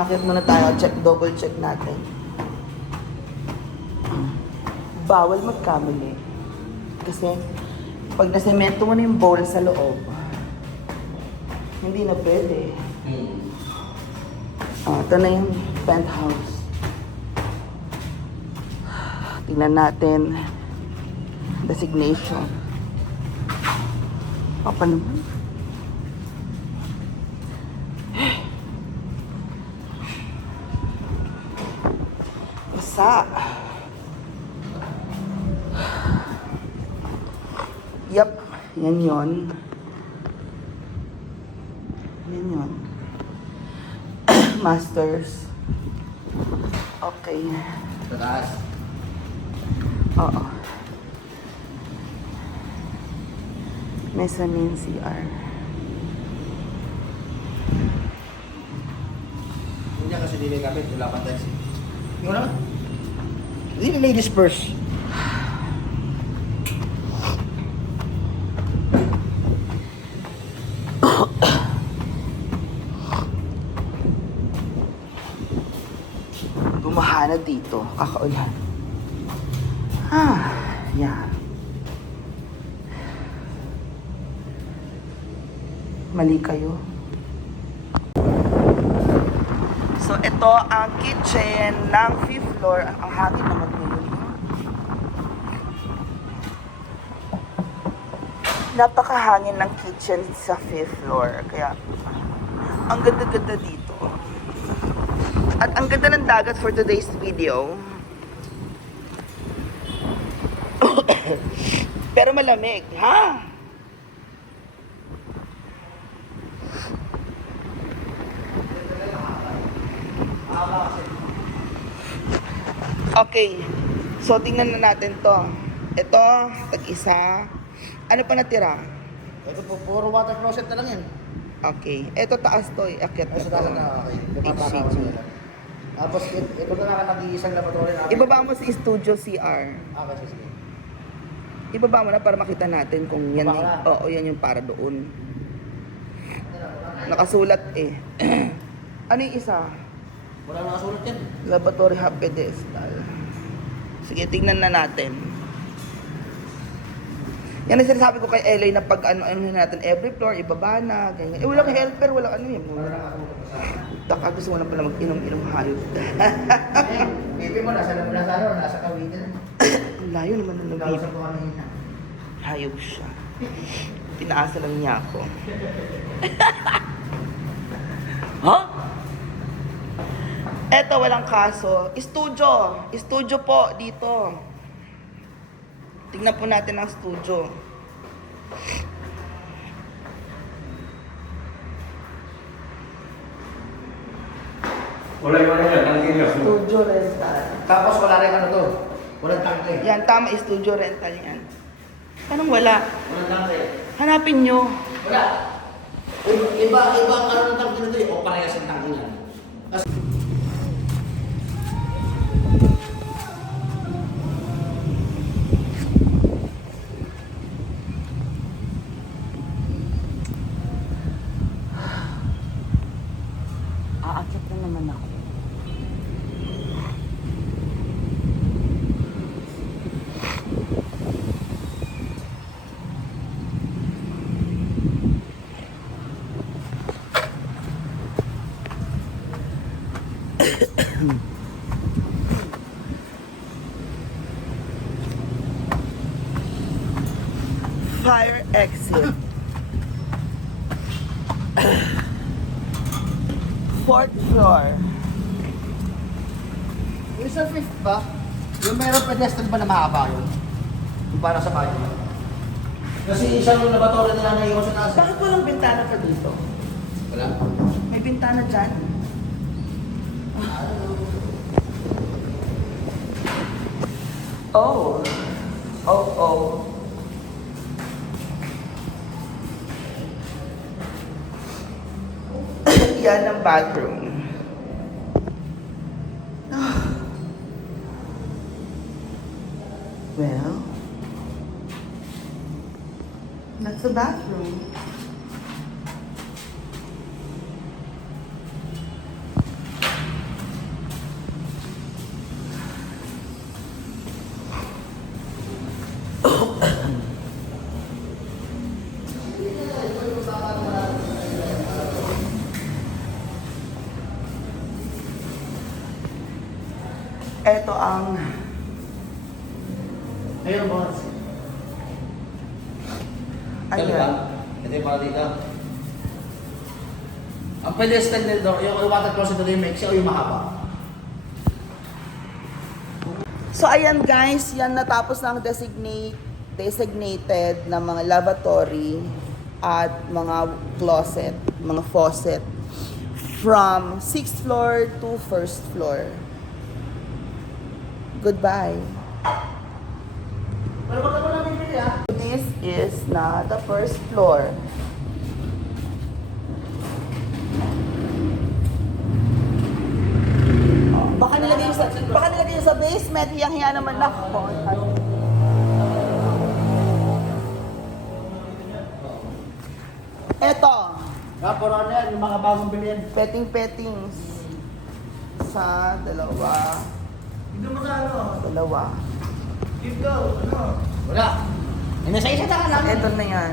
Akit muna tayo, double check natin. Bawal magkamali. Kasi, pag nasemento mo na yung bowl sa loob, hindi na pwede. Ito na yung penthouse. Tingnan natin. Designation. Papa naman. Basa. Yup. Yan yun. Yan yun. Masters. Okay. Taas. Oo. Mezzanine CR. Hindi kasi hindi may kapit, wala pang taxi. Yung naman. Hindi may disperse. Gumahana dito, kakaulan. Yeah. Mali kayo. So, ito ang kitchen ng 5th floor. Ang hangin naman ngayon. Napakahangin ng kitchen sa 5th floor. Kaya, ang ganda-ganda dito. At ang ganda ng dagat for today's video. Pero malamig, ha? Okay. So, tingnan na natin to. Ito, tag-isa. Ano pa natira? Ito po, puro water closet na lang yan. Okay. Ito taas to, akyat Ay, na sa to. dalan na, okay. Lumababa HCG. ko. Tapos, ito na lang nag-iisang laboratory namin. Ibaba mo sa studio CR. Okay, sige. Ibaba mo na para makita natin kung yan Ibaba yung, na. oo, yan yung para doon. Nakasulat eh. Ano yung isa? Wala nakasulat yan. Laboratory hub pedestal. Sige, tingnan na natin. Yan ang sinasabi ko kay Eloy na pag ano natin, every floor, ibaba na, ganyan. Eh, walang helper, walang ano yan. Wala nakasulat sa akin. Taka, gusto mo na pala mag-inom-inom hayop. Baby mo, nasa kawitin. Ang layo naman ng Ikaw nabib. sa tuwa na Hayop siya. Pinaasa lang niya ako. Huh? Eto, walang kaso. Studio. Studio po dito. Tingnan po natin ang studio. Wala yung ano yan, tangkin nyo. Studio rental. Tapos wala rin ano to. Walang tangke. Yan, tama. Studio rental yan. Anong wala? Walang tangke. Hanapin nyo. Wala. Iba ang ano ng tangke nito eh. O parehas ang tangke yan. Kasi Aakyat na naman ako. Fire exit. Fourth floor. yung sa fifth ba? Yung mayroong pedestrian ba na mahaba yun? Yung para sa bayo. Kasi isang laboratory nila na iwan sa taas. Bakit walang bintana pa dito? Wala. May bintana dyan. Oh. Oh, oh. Yan ang bathroom. Well, that's the bathroom. Ito ang... Ayun, boss. Ano Ito yan? ba? Ito yung para dito. Ang pedestrian nito, yung water closet nito yung maiksi o yung mahaba? So ayan guys, yan natapos na ang designated na mga lavatory at mga closet, mga faucet from 6th floor to 1st floor. Goodbye. Pero wag ka mo na bibili ah. This is na the 1st floor. Baka nilagay yung sa basement, hiyang-hiya naman na. Eto, Puro ano yan, yung mga bagong bilhin. petting-pettings sa dalawa. Dito mo sa ano? Dalawa. Dito, ano? Wala. Ay, nasa isa na lang. Eto na yan.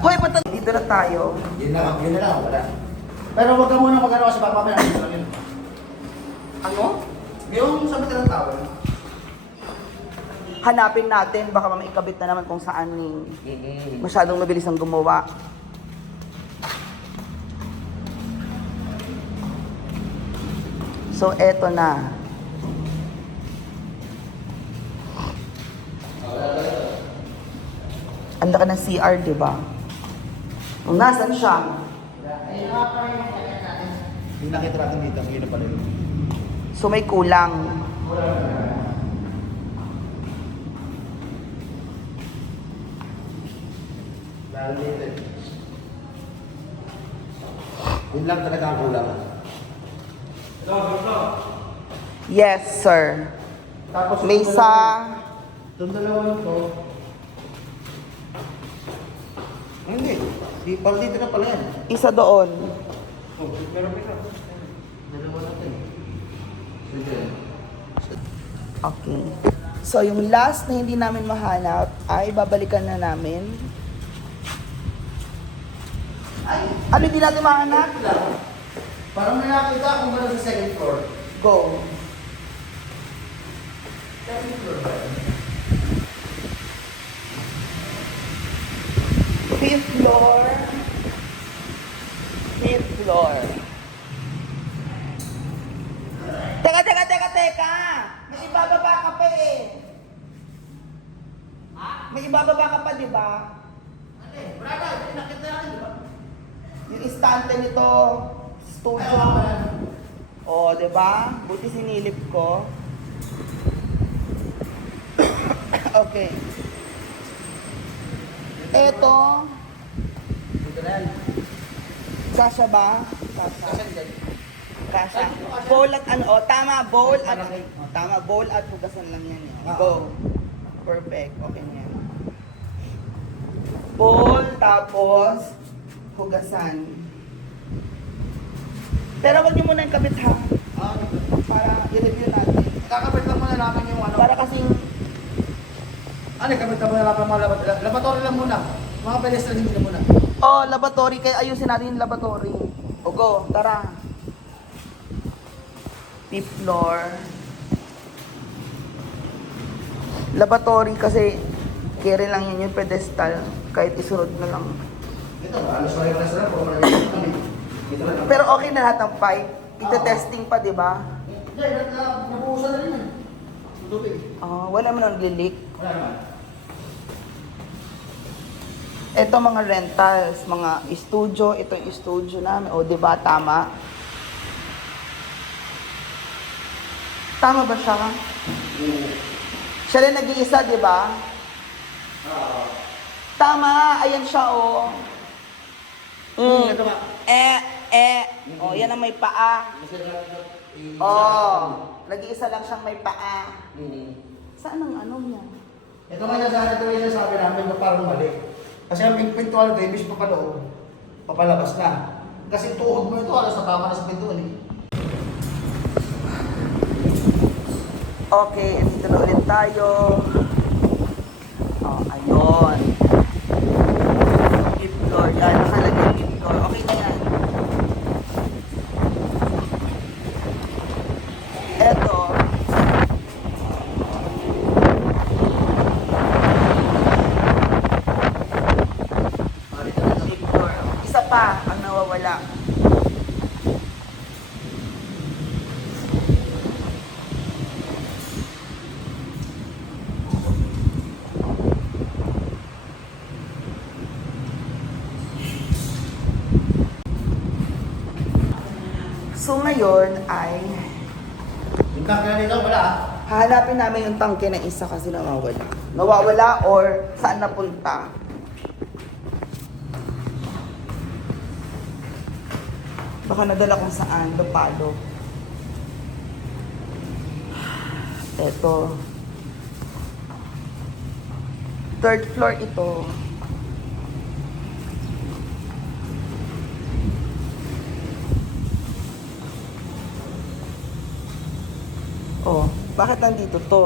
Hoy, patan dito na tayo. Yun na lang, wala. Pero wag ka muna mag-ano kasi baka mamaya nandito lang yun. Ano? Yung sabi ka ng tao. Hanapin natin, baka mamaya ikabit na naman kung saan ni masyadong mabilis ang gumawa. So, eto na. Ang laki ng CR, di ba? Kung nasan siya? Yung nakita natin dito, yun na pala yun. So, may kulang. Lalo dito. Yun lang talaga ang kulang. Yes, sir. Tapos May sa... itong dalawang ito. Ay, hindi. Di, para dito na pala yan. Isa doon. Meron ito. Dalawa natin. Dito. Okay. So, yung last na hindi namin mahanap ay babalikan na namin. Ay! Ano hindi natin mahanap? Parang may nakita kung gano'n sa second floor. Go. Second floor ba yan? Fifth floor. Fifth floor. Teka! May ibababa ka pa eh. May ibababa ka pa, di ba? Ano eh? Wala na. Hindi nakita natin, di ba? Yung istante nito, studio. Ay, wala pala. O, di ba? Buti sinilip ko. Okay. Eto, Dito na yan. kasha ba? Kasha. Kasi dyan. Kasha. Bowl at ano, oh, tama, bowl at, tama, bowl at hugasan lang yan. Eh. Go. Perfect. Okay na yan. Bowl, tapos, hugasan. Pero wag niyo muna yung kabit ha. Ah, Para i-review natin. kakabit lang muna namin yung ano. Para kasing, Ano, kabit lang muna namin mga laboratory lang muna. Mga pedestrian hindi na muna. oh, laboratory, kaya ayusin natin yung laboratory. O go, tara. Fifth floor. Laboratory kasi carry lang yun yung pedestal. Kahit isunod na lang. Ito, alas na yung restaurant. Puro marami kami. Dito lang. Pero okay na lahat ng pipe. Ito-testing pa, di ba? Hindi, nabuhusan na rin yan. Tubig. Wala man ang lilik. Wala naman. Ito mga rentals, mga studio. Ito yung studio namin. O, di ba? Tama. Tama ba siya? Siya rin nag-iisa, di ba? Tama. Ayan siya, o. Ito ba? O, yan ang may paa. Nag-iisa lang siyang may paa. Saan ang ano niya? Ito nga ito yung sabi namin na parang mali. Kasi ang pintuan ito, imbis papaloob, papalabas na. Kasi tuhod mo ito, alas na tama na sa pintuan eh. Okay, dito na ulit tayo. Ayun. Fifth ngayon ay Yung tangke na dito, wala ah. hahanapin namin yung tangke ng isa kasi nawawala. Nawawala or saan napunta. Baka nadala kung saan, Lupalo. Eto. Third floor ito. Oh, bakit nandito to?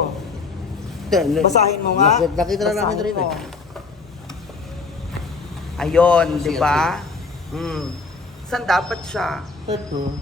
Basahin mo nga. Nakita na namin Basahin rin mo. eh. Ayun, di Sige, ba? Hmm. Saan dapat siya? Ito.